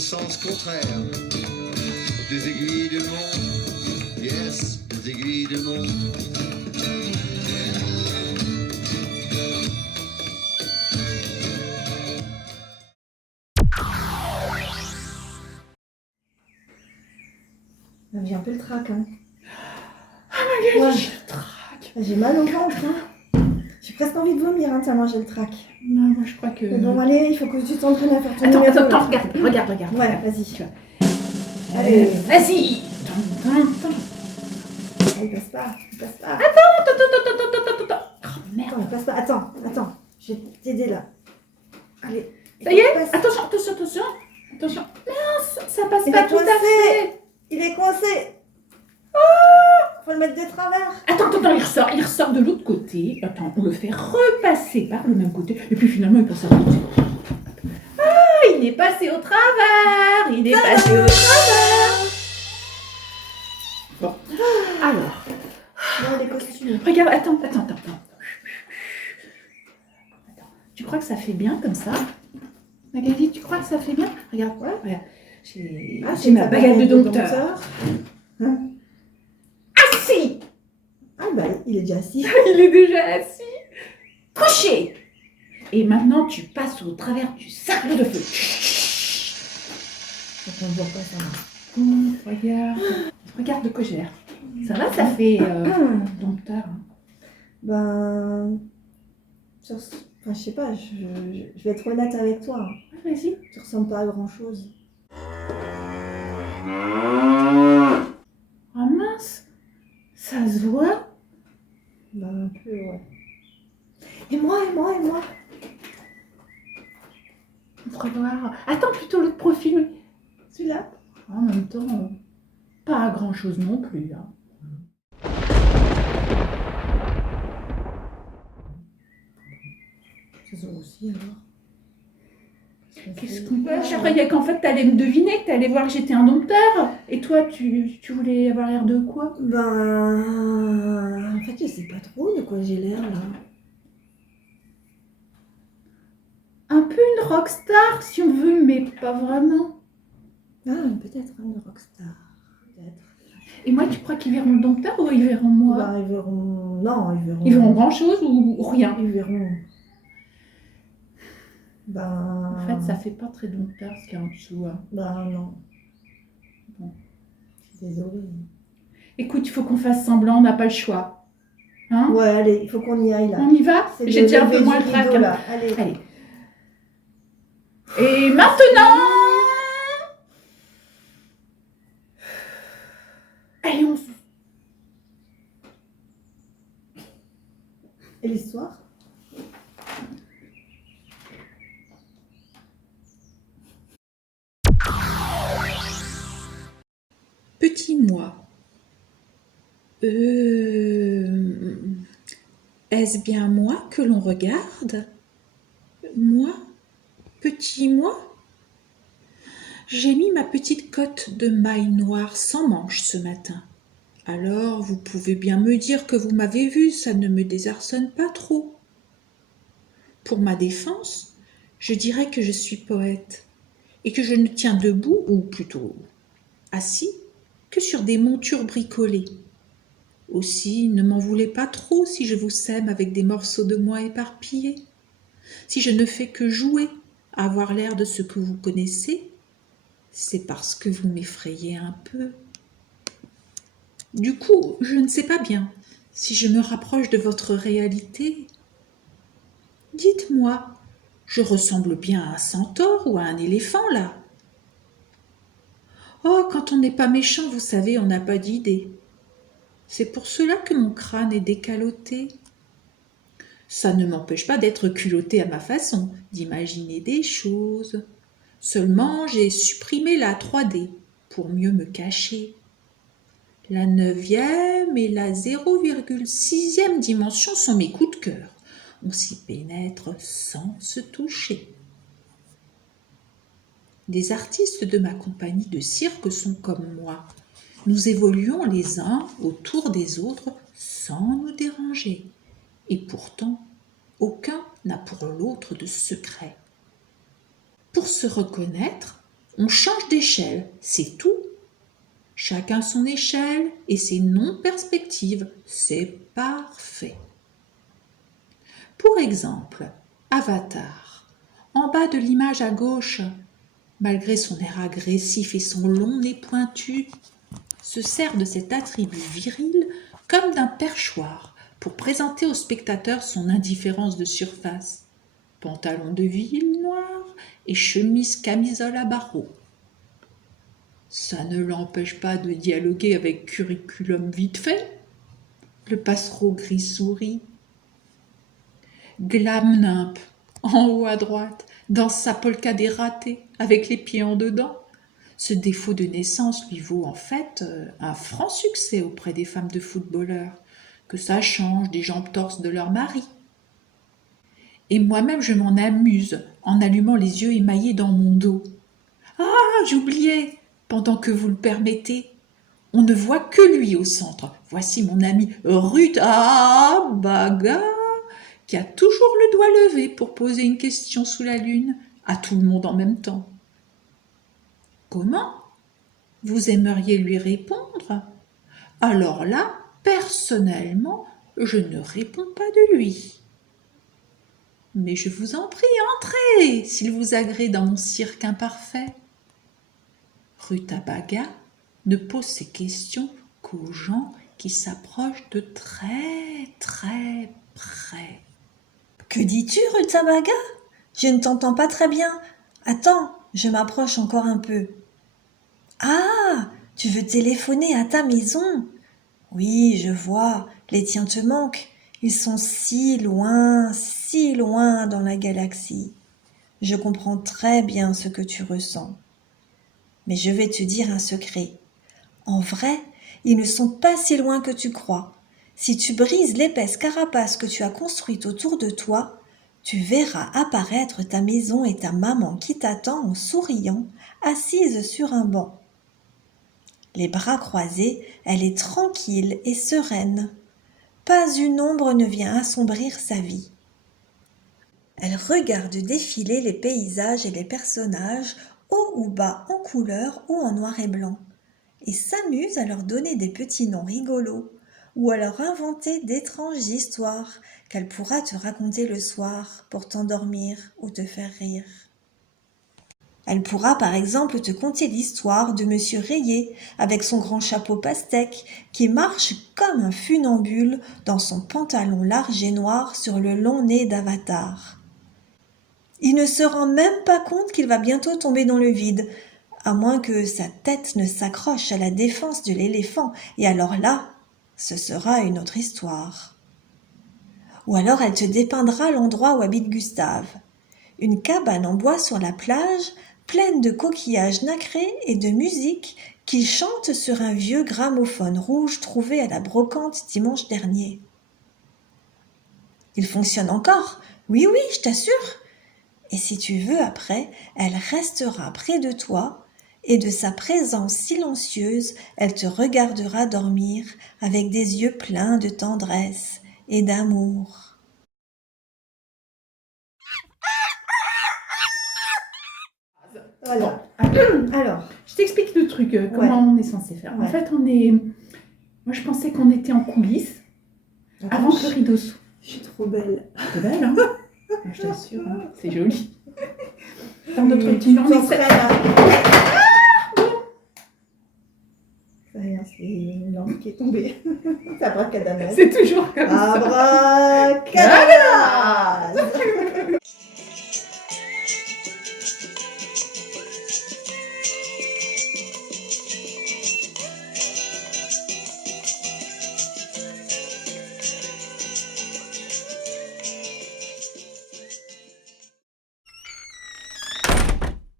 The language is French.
sens contraire. Des aiguilles de montre, yes, des aiguilles de montre. J'ai un peu le trac, hein. Ah ma gueule, Ouais. j'ai le trac. J'ai mal au ventre, hein. J'ai presque envie de vomir, hein, tellement j'ai le trac. Non, moi je crois que... Mais bon, allez, il faut que tu t'entraînes à faire ton Attends, numéro, là. attends, regarde. Ouais, vas-y. Tu vois. Allez. Vas-y. Attends. Il passe pas, il passe pas. Attends. Oh merde. Attends, il passe pas. Attends. Je vais t'aider, là. Allez. Ça y est, Passe. attention. Mince, ça passe Il pas est tout à coincé. fait. Il est coincé. Faut le mettre de travers. Attends, il ressort de l'autre côté. Attends, on le fait repasser par le même côté. Et puis finalement, il passe à côté. Ah, il est passé au travers. Bon, alors, Non, les costumes. regarde, attends. Attends. Tu crois que ça fait bien comme ça? Magali, tu crois que ça fait bien? Regarde, regarde. J'ai ma baguette de dompteur. Hein? Assis. Ah bah, il est déjà assis. Il est déjà assis. Couché. Et maintenant, tu passes au travers du cercle de feu. Donc on ne voit pas ça. Regarde de quoi j'ai l'air. Ça va, ça fait dompteur. Hein. Ben... Enfin, je sais pas, je vais être honnête avec toi. Vas-y. Tu ressembles pas à grand-chose. Oh mince. Ça se voit. Ben, un peu, ouais. Et moi On pourrait voir. Attends, plutôt l'autre profil. Celui-là. En même temps, pas grand chose non plus. Hein. Ça se voit aussi, alors. Qu'est-ce qu'on peut? Je croyais qu'en fait, t'allais me deviner, que t'allais voir que j'étais un dompteur. Et toi, tu voulais avoir l'air de quoi? Ben... En fait, je sais pas trop de quoi j'ai l'air, là. Un peu une rockstar, si on veut, mais pas vraiment. Ah, peut-être une rockstar. Peut-être. Et moi, tu crois qu'ils verront le dompteur ou ils verront moi? Ben, ils verront... Non, ils verront... Ils verront grand-chose ou rien? Ils verront... Ben... En fait, ça fait pas très dompteur ce qu'il y a en dessous. Hein. Ben, non. Bon. Je suis désolée. Écoute, il faut qu'on fasse semblant, on n'a pas le choix. Hein? Ouais, allez, il faut qu'on y aille, là. On y va? C'est J'ai le déjà un peu lever moins du le trac. rideau, Hein. là. Allez. Allez. Et maintenant... Allez, on se... Et l'histoire? Petit moi. Est-ce bien moi que l'on regarde? Moi? Petit moi? J'ai mis ma petite cotte de maille noire sans manches ce matin. Alors vous pouvez bien me dire que vous m'avez vue, ça ne me désarçonne pas trop. Pour ma défense, je dirais que je suis poète et que je ne tiens debout, ou plutôt assis, que sur des montures bricolées. Aussi, ne m'en voulez pas trop si je vous sème avec des morceaux de moi éparpillés, si je ne fais que jouer, avoir l'air de ce que vous connaissez, c'est parce que vous m'effrayez un peu. Du coup, je ne sais pas bien si je me rapproche de votre réalité. Dites-moi, je ressemble bien à un centaure ou à un éléphant, là? Oh, quand on n'est pas méchant, vous savez, on n'a pas d'idée. C'est pour cela que mon crâne est décaloté. Ça ne m'empêche pas d'être culotté à ma façon, d'imaginer des choses. Seulement, j'ai supprimé la 3D pour mieux me cacher. La 9e et la 0,6e dimension sont mes coups de cœur. On s'y pénètre sans se toucher. Des artistes de ma compagnie de cirque sont comme moi. Nous évoluons les uns autour des autres sans nous déranger. Et pourtant, aucun n'a pour l'autre de secret. Pour se reconnaître, On change d'échelle, c'est tout. Chacun son échelle et ses non-perspectives, c'est parfait. Pour exemple, Avatar, en bas de l'image à gauche, malgré son air agressif et son long nez pointu, se sert de cet attribut viril comme d'un perchoir pour présenter au spectateur son indifférence de surface. Pantalon de ville noir et chemise camisole à barreaux. Ça ne l'empêche pas de dialoguer avec curriculum vite fait. Le passereau gris sourit. Glam nymphe, en haut à droite, dans sa polka dératée, avec les pieds en dedans. Ce défaut de naissance lui vaut en fait un franc succès auprès des femmes de footballeurs, que ça change des jambes torses de leur mari. Et moi-même je m'en amuse en allumant les yeux émaillés dans mon dos. Ah, j'oubliais, pendant que vous le permettez, on ne voit que lui au centre. Voici mon ami Rutabaga, qui a toujours le doigt levé pour poser une question sous la lune à tout le monde en même temps. Comment ? Vous aimeriez lui répondre ? Alors là, personnellement, je ne réponds pas de lui. Mais je vous en prie, entrez, s'il vous agrée dans mon cirque imparfait. Rutabaga ne pose ses questions qu'aux gens qui s'approchent de très très près. Que dis-tu, Rutabaga? Je ne t'entends pas très bien. Attends, je m'approche encore un peu. Ah, tu veux téléphoner à ta maison? Oui, je vois, les tiens te manquent. Ils sont si loin dans la galaxie. Je comprends très bien ce que tu ressens. Mais je vais te dire un secret. En vrai, ils ne sont pas si loin que tu crois. Si tu brises l'épaisse carapace que tu as construite autour de toi, tu verras apparaître ta maison et ta maman qui t'attend en souriant, assise sur un banc. Les bras croisés, elle est tranquille et sereine. Pas une ombre ne vient assombrir sa vie. Elle regarde défiler les paysages et les personnages, haut ou bas, en couleur ou en noir et blanc, et s'amuse à leur donner des petits noms rigolos ou à leur inventer d'étranges histoires qu'elle pourra te raconter le soir pour t'endormir ou te faire rire. Elle pourra par exemple te conter l'histoire de Monsieur Rayé avec son grand chapeau pastèque qui marche comme un funambule dans son pantalon large et noir sur le long nez d'Avatar. Il ne se rend même pas compte qu'il va bientôt tomber dans le vide, à moins que sa tête ne s'accroche à la défense de l'éléphant, et alors là, ce sera une autre histoire. Ou alors elle te dépeindra l'endroit où habite Gustave. Une cabane en bois sur la plage, pleine de coquillages nacrés et de musique qui chante sur un vieux gramophone rouge trouvé à la brocante dimanche dernier. Il fonctionne encore, oui, je t'assure. Et si tu veux après, elle restera près de toi et de sa présence silencieuse, elle te regardera dormir avec des yeux pleins de tendresse et d'amour. Voilà. Alors, Je t'explique le truc, comment on est censé faire. Ouais. En fait, moi je pensais qu'on était en coulisses avant que le rideau s'ouvre. je suis trop belle. C'est belle, hein? Je t'assure, hein, c'est joli. Dans notre Et petite tu journée, t'en c'est- ferais, là. C'est rien, c'est une lampe qui est tombée. C'est abracadabra. c'est toujours comme ça. Abracadabra.